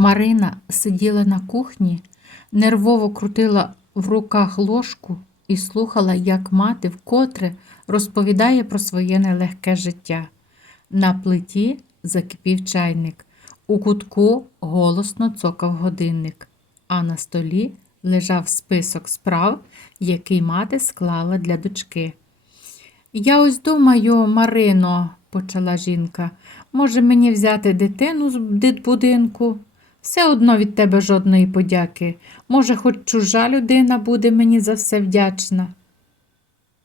Марина сиділа на кухні, нервово крутила в руках ложку і слухала, як мати вкотре розповідає про своє нелегке життя. На плиті закипів чайник, у кутку голосно цокав годинник, а на столі лежав список справ, який мати склала для дочки. Я ось думаю, Марино, почала жінка, може мені взяти дитину з дитбудинку? Все одно від тебе жодної подяки. Може, хоч чужа людина буде мені за все вдячна.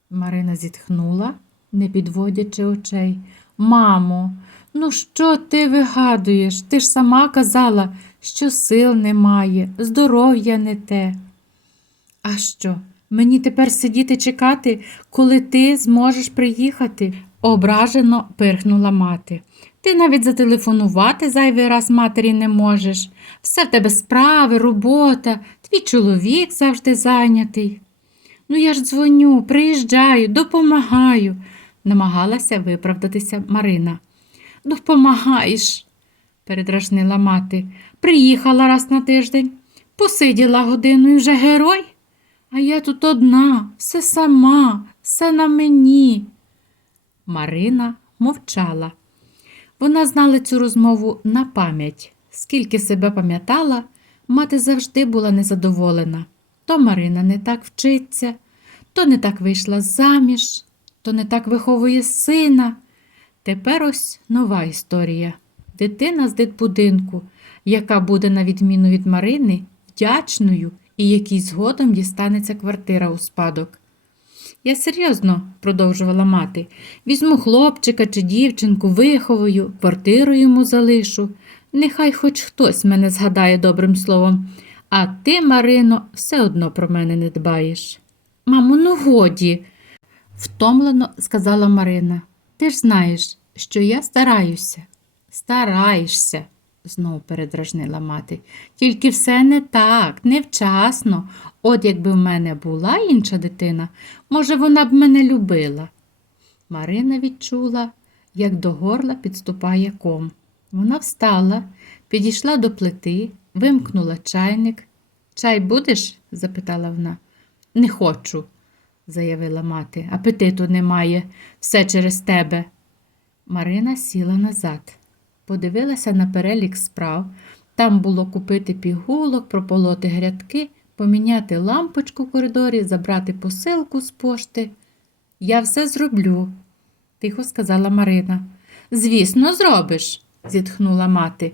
Марина зітхнула, не підводячи очей. Мамо, ну що ти вигадуєш? Ти ж сама казала, що сил немає, здоров'я не те. А що? Мені тепер сидіти чекати, коли ти зможеш приїхати? ображено пирхнула мати. Ти навіть зателефонувати зайвий раз матері не можеш. Все в тебе справи, робота, твій чоловік завжди зайнятий. Ну, я ж дзвоню, приїжджаю, допомагаю, намагалася виправдатися Марина. Допомагаєш, передражнила мати. Приїхала раз на тиждень, посиділа годину і вже герой. А я тут одна, все сама, все на мені. Марина мовчала. Вона знала цю розмову на пам'ять. Скільки себе пам'ятала, мати завжди була незадоволена. То Марина не так вчиться, то не так вийшла заміж, то не так виховує сина. Тепер ось нова історія. Дитина з дитбудинку, яка буде, на відміну від Марини, вдячною і якій згодом дістанеться квартира у спадок. Я серйозно, продовжувала мати, візьму хлопчика чи дівчинку, виховую, квартиру йому залишу. Нехай хоч хтось мене згадає добрим словом, а ти, Марино, все одно про мене не дбаєш. Мамо, ну годі, втомлено сказала Марина. Ти ж знаєш, що я стараюся. Стараєшся, знову передражнила мати. Тільки все не так, невчасно. От якби в мене була інша дитина, може, вона б мене любила. Марина відчула, як до горла підступає ком. Вона встала, підійшла до плити, вимкнула чайник. Чай будеш? запитала вона. Не хочу, заявила мати. Апетиту немає, все через тебе. Марина сіла назад, подивилася на перелік справ. Там було купити пігулок, прополоти грядки, поміняти лампочку в коридорі, забрати посилку з пошти. Я все зроблю, тихо сказала Марина. Звісно, зробиш, зітхнула мати.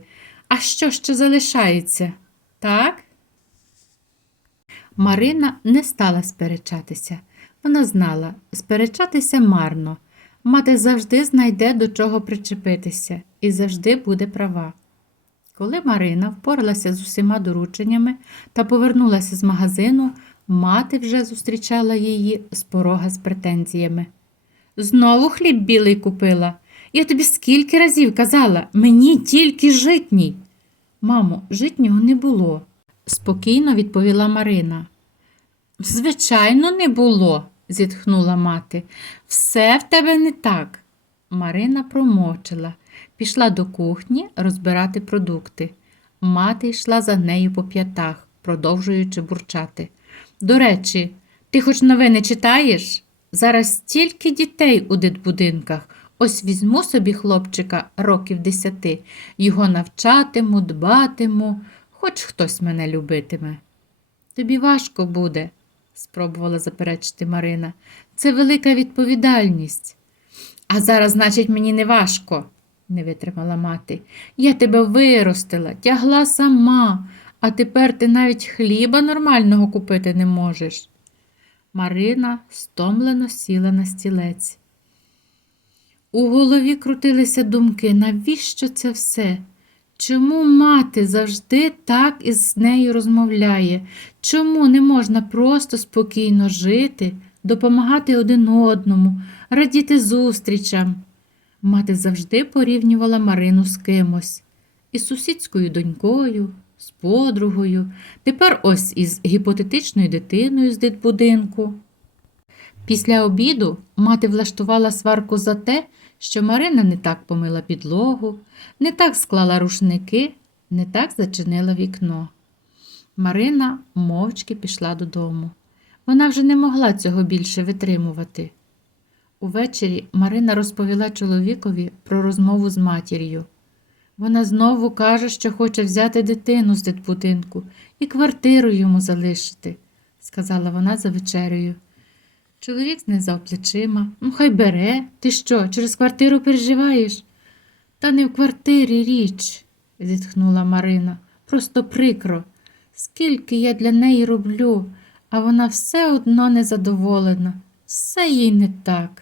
А що ще залишається? Так? Марина не стала сперечатися. Вона знала, сперечатися марно. Мати завжди знайде до чого причепитися і завжди буде права. Коли Марина впоралася з усіма дорученнями та повернулася з магазину, мати вже зустрічала її з порога з претензіями. Знову хліб білий купила. Я тобі скільки разів казала, мені тільки житній. Мамо, житнього не було, спокійно відповіла Марина. Звичайно, не було, зітхнула мати. Все в тебе не так. Марина промовчала, пішла до кухні розбирати продукти. Мати йшла за нею по п'ятах, продовжуючи бурчати. До речі, ти хоч новини читаєш? Зараз стільки дітей у дитбудинках. Ось візьму собі хлопчика років десяти, його навчатиму, дбатиму, хоч хтось мене любитиме. Тобі важко буде, спробувала заперечити Марина. Це велика відповідальність. А зараз, значить, мені не важко, не витримала мати. Я тебе виростила, тягла сама, а тепер ти навіть хліба нормального купити не можеш. Марина стомлено сіла на стілець. У голові крутилися думки, навіщо це все? Чому мати завжди так із нею розмовляє? Чому не можна просто спокійно жити, допомагати один одному, радіти зустрічам? Мати завжди порівнювала Марину з кимось із сусідською донькою, з подругою, тепер ось із гіпотетичною дитиною з дитбудинку. Після обіду мати влаштувала сварку за те, що Марина не так помила підлогу, не так склала рушники, не так зачинила вікно. Марина мовчки пішла додому. Вона вже не могла цього більше витримувати. Увечері Марина розповіла чоловікові про розмову з матір'ю. Вона знову каже, що хоче взяти дитину з дитбудинку і квартиру йому залишити, сказала вона за вечерею. Чоловік знизав плечима. Ну, хай бере. Ти що, через квартиру переживаєш? Та не в квартирі річ, зітхнула Марина. Просто прикро. Скільки я для неї роблю, а вона все одно незадоволена. Все їй не так.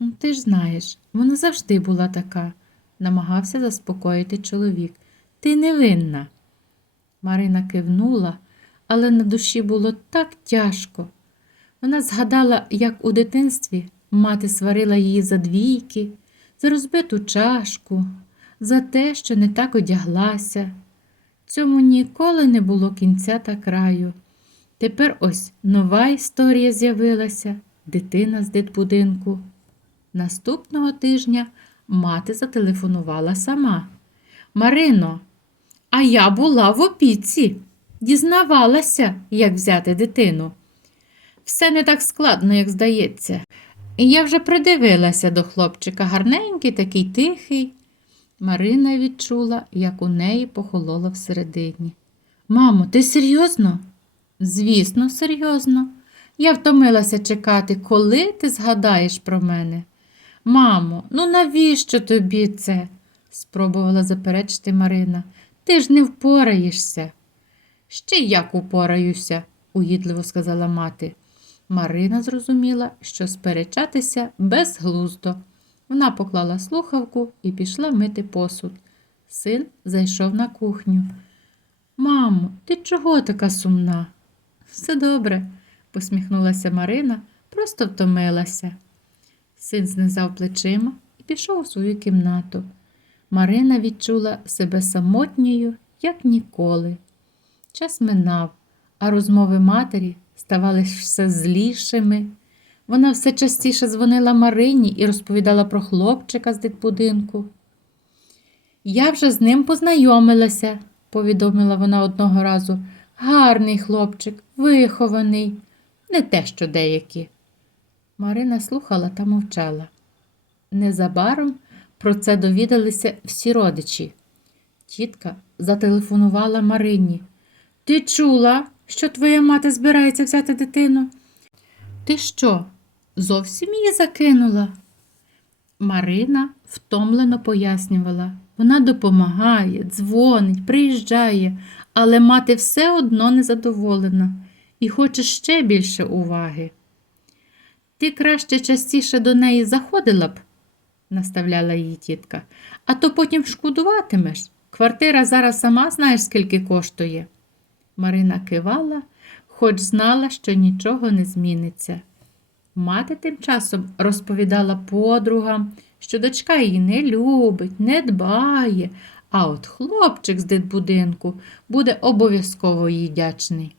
Ну, ти ж знаєш, вона завжди була така, намагався заспокоїти чоловік. Ти не винна. Марина кивнула, але на душі було так тяжко. Вона згадала, як у дитинстві мати сварила її за двійки, за розбиту чашку, за те, що не так одяглася. Цьому ніколи не було кінця та краю. Тепер ось нова історія з'явилася дитина з дитбудинку. Наступного тижня мати зателефонувала сама. Марино, а я була в опіці, дізнавалася, як взяти дитину. Все не так складно, як здається. І я вже придивилася до хлопчика, гарненький, такий тихий. Марина відчула, як у неї похололо всередині. Мамо, ти серйозно? Звісно, серйозно. Я втомилася чекати, коли ти згадаєш про мене. Мамо, ну навіщо тобі це? спробувала заперечити Марина. Ти ж не впораєшся. Ще як упораюся, уїдливо сказала мати. Марина зрозуміла, що сперечатися безглуздо. Вона поклала слухавку і пішла мити посуд. Син зайшов на кухню. Мамо, ти чого така сумна? Все добре, посміхнулася Марина, просто втомилася. Син знизав плечима і пішов у свою кімнату. Марина відчула себе самотньою, як ніколи. Час минав, а розмови матері ставали все злішими. Вона все частіше дзвонила Марині і розповідала про хлопчика з дитбудинку. Я вже з ним познайомилася, повідомила вона одного разу. Гарний хлопчик, вихований, не те, що деякі. Марина слухала та мовчала. Незабаром про це довідалися всі родичі. Тітка зателефонувала Марині. Ти чула, що твоя мати збирається взяти дитину? Ти що, зовсім її закинула? Марина втомлено пояснювала. Вона допомагає, дзвонить, приїжджає, але мати все одно незадоволена і хоче ще більше уваги. Ти краще частіше до неї заходила б, наставляла її тітка, а то потім шкодуватимеш. Квартира зараз сама знаєш, скільки коштує. Марина кивала, хоч знала, що нічого не зміниться. Мати тим часом розповідала подругам, що дочка її не любить, не дбає, а от хлопчик з дитбудинку буде обов'язково їй вдячний.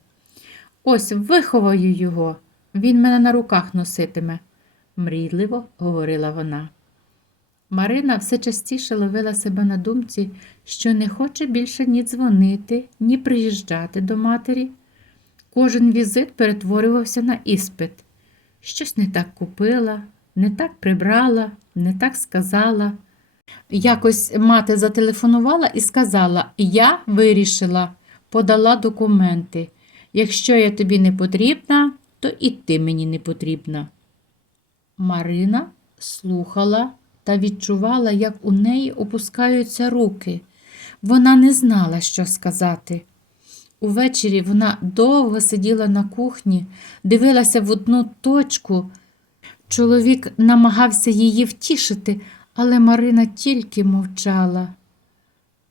Ось виховаю його, він мене на руках носитиме, мрійливо говорила вона. Марина все частіше ловила себе на думці, що не хоче більше ні дзвонити, ні приїжджати до матері. Кожен візит перетворювався на іспит. Щось не так купила, не так прибрала, не так сказала. Якось мати зателефонувала і сказала: Я вирішила, подала документи. Якщо я тобі не потрібна, то і ти мені не потрібна. Марина слухала та відчувала, як у неї опускаються руки. Вона не знала, що сказати. Увечері вона довго сиділа на кухні, дивилася в одну точку. Чоловік намагався її втішити, але Марина тільки мовчала.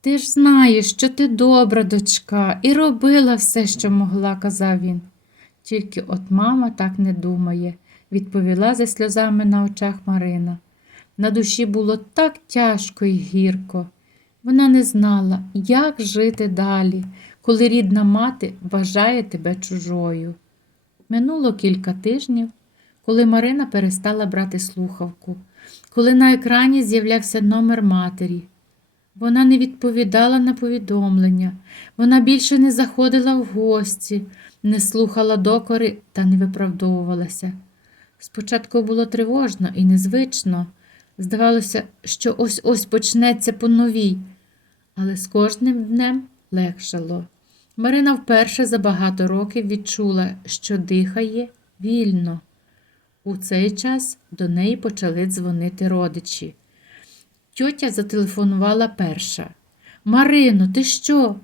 Ти ж знаєш, що ти добра дочка, і робила все, що могла, казав він. Тільки от мама так не думає, відповіла зі сльозами на очах Марина. На душі було так тяжко і гірко. Вона не знала, як жити далі, коли рідна мати вважає тебе чужою. Минуло кілька тижнів, коли Марина перестала брати слухавку, коли на екрані з'являвся номер матері. Вона не відповідала на повідомлення, вона більше не заходила в гості, не слухала докори та не виправдовувалася. Спочатку було тривожно і незвично. Здавалося, що ось ось почнеться по новій, але з кожним днем легшало. Марина вперше за багато років відчула, що дихає вільно. У цей час до неї почали дзвонити родичі. Тьотя зателефонувала перша. Марино, ти що?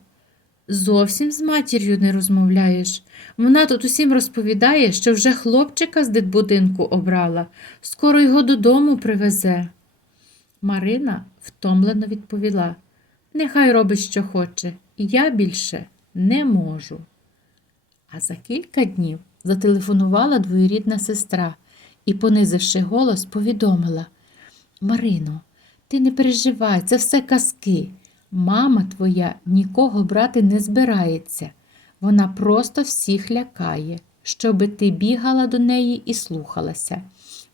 Зовсім з матір'ю не розмовляєш. Вона тут усім розповідає, що вже хлопчика з дитбудинку обрала, скоро його додому привезе. Марина втомлено відповіла Нехай робить, що хоче, я більше не можу. А за кілька днів зателефонувала двоюрідна сестра і, понизивши голос, повідомила Марино, ти не переживай, це все казки. Мама твоя нікого брати не збирається. Вона просто всіх лякає, щоби ти бігала до неї і слухалася.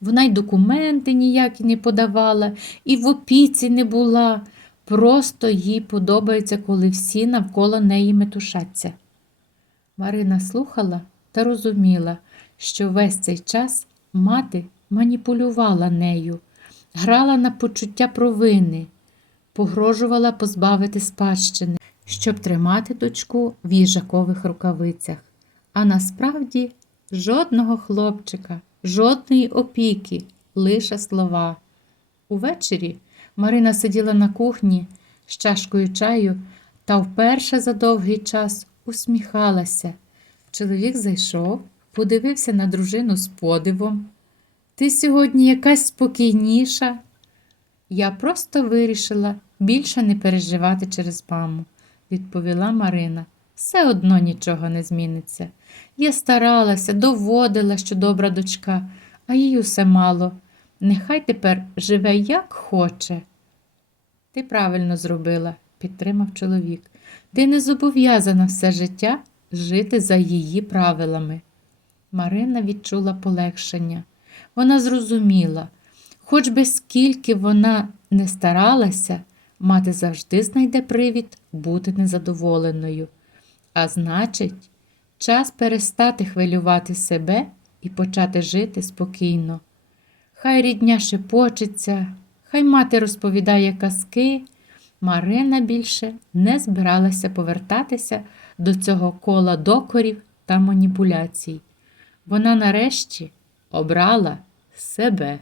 Вона й документи ніякі не подавала, і в опіці не була. Просто їй подобається, коли всі навколо неї метушаться. Марина слухала та розуміла, що весь цей час мати маніпулювала нею, грала на почуття провини, погрожувала позбавити спадщини, щоб тримати дочку в їжакових рукавицях. А насправді жодного хлопчика, жодної опіки, лише слова. Увечері Марина сиділа на кухні з чашкою чаю та вперше за довгий час усміхалася. Чоловік зайшов, подивився на дружину з подивом. Ти сьогодні якась спокійніша. Я просто вирішила більше не переживати через маму, відповіла Марина. Все одно нічого не зміниться. Я старалася, доводила, що добра дочка, а їй усе мало. Нехай тепер живе як хоче. Ти правильно зробила, підтримав чоловік. Ти не зобов'язана все життя жити за її правилами. Марина відчула полегшення. Вона зрозуміла, хоч би скільки вона не старалася, мати завжди знайде привід бути незадоволеною. А значить, час перестати хвилювати себе і почати жити спокійно. Хай рідня шепочеться, хай мати розповідає казки. Марина більше не збиралася повертатися до цього кола докорів та маніпуляцій. Вона нарешті обрала себе.